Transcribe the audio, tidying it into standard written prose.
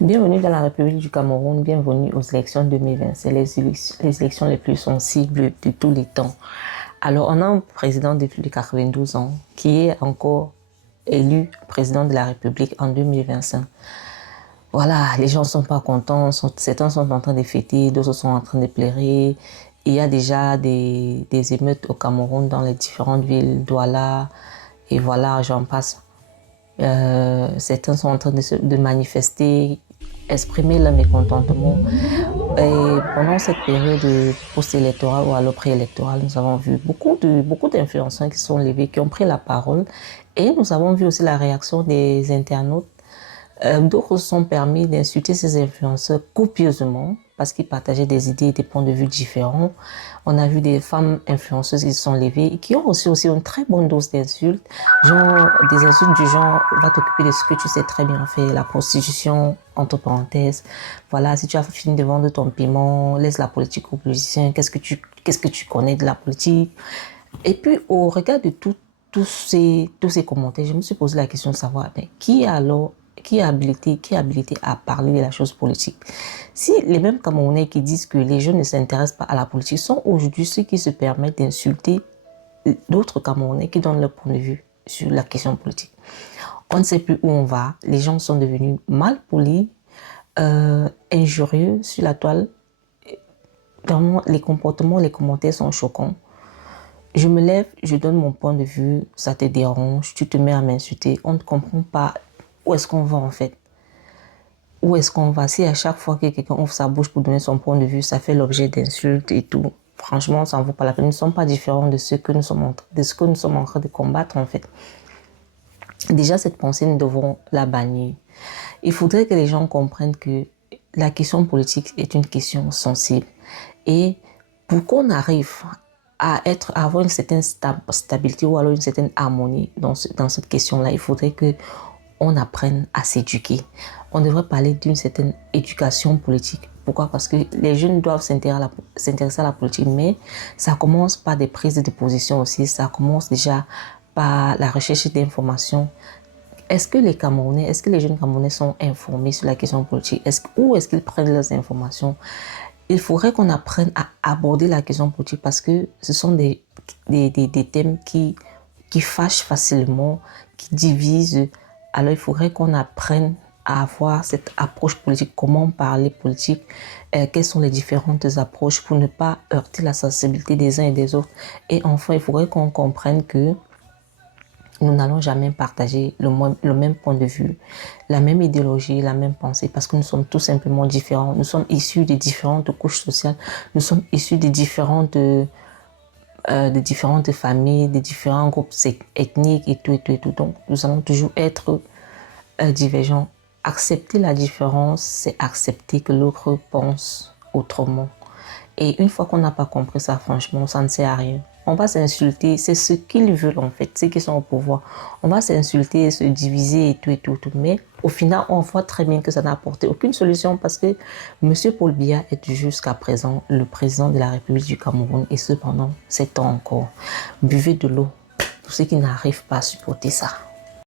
Bienvenue dans la République du Cameroun, bienvenue aux élections 2020. C'est les élections les plus sensibles de tous les temps. Alors, on a un président depuis les 92 ans qui est encore élu président de la République en 2025. Voilà, les gens ne sont pas contents, certains sont en train de fêter, d'autres sont en train de pleurer. Il y a déjà des émeutes au Cameroun dans les différentes villes, Douala, et voilà, j'en passe. Certains sont en train de manifester, exprimer leur mécontentement. Et pendant cette période post-électorale ou alors préélectorale, nous avons vu beaucoup d'influenceurs qui sont levés, qui ont pris la parole. Et nous avons vu aussi la réaction des internautes. D'autres se sont permis d'insulter ces influenceurs copieusement parce qu'ils partageaient des idées et des points de vue différents. On a vu des femmes influenceuses qui se sont levées et qui ont reçu aussi une très bonne dose d'insultes. Genre, des insultes du genre, va t'occuper de ce que tu sais très bien faire, la prostitution, entre parenthèses. Voilà, si tu as fini de vendre ton piment, laisse la politique aux politiciens. Qu'est-ce que tu connais de la politique? Et puis, au regard de tous ces commentaires, je me suis posé la question de savoir, mais qui est habilité à parler de la chose politique? Si les mêmes Camerounais qui disent que les jeunes ne s'intéressent pas à la politique sont aujourd'hui ceux qui se permettent d'insulter d'autres Camerounais qui donnent leur point de vue sur la question politique. On ne sait plus où on va, les gens sont devenus mal polis, injurieux sur la toile. Vraiment, les comportements, les commentaires sont choquants. Je me lève, je donne mon point de vue, ça te dérange, tu te mets à m'insulter, on ne comprend pas où est-ce qu'on va en fait. Où est-ce qu'on va? Si à chaque fois que quelqu'un ouvre sa bouche pour donner son point de vue, ça fait l'objet d'insultes et tout. Franchement, ça ne vaut pas la peine. Nous ne sommes pas différents de ce que nous sommes en train de combattre en fait. Déjà, cette pensée, nous devons la bannir. Il faudrait que les gens comprennent que la question politique est une question sensible. Et pour qu'on arrive à avoir une certaine stabilité ou alors une certaine harmonie dans cette question-là, il faudrait que on apprenne à s'éduquer. On devrait parler d'une certaine éducation politique. Pourquoi? Parce que les jeunes doivent s'intéresser à la politique, mais ça commence par des prises de position aussi. Ça commence déjà par la recherche d'informations. Est-ce que les jeunes Camerounais sont informés sur la question politique? Où est-ce qu'ils prennent leurs informations? Il faudrait qu'on apprenne à aborder la question politique parce que ce sont des thèmes qui fâchent facilement, qui divisent. Alors, il faudrait qu'on apprenne à avoir cette approche politique, comment parler politique, quelles sont les différentes approches pour ne pas heurter la sensibilité des uns et des autres. Et enfin, il faudrait qu'on comprenne que nous n'allons jamais partager le même point de vue, la même idéologie, la même pensée, parce que nous sommes tout simplement différents. Nous sommes issus de différentes couches sociales, nous sommes issus de différentes familles, de différents groupes ethniques et tout. Donc, nous allons toujours être divergents. Accepter la différence, c'est accepter que l'autre pense autrement. Et une fois qu'on n'a pas compris ça, franchement, ça ne sert à rien. On va s'insulter, c'est ce qu'ils veulent en fait, ceux qui sont au pouvoir. On va s'insulter, se diviser et tout. Mais au final, on voit très bien que ça n'a apporté aucune solution parce que M. Paul Biya est jusqu'à présent le président de la République du Cameroun et cependant, 7 ans encore. Buvez de l'eau pour ceux qui n'arrivent pas à supporter ça.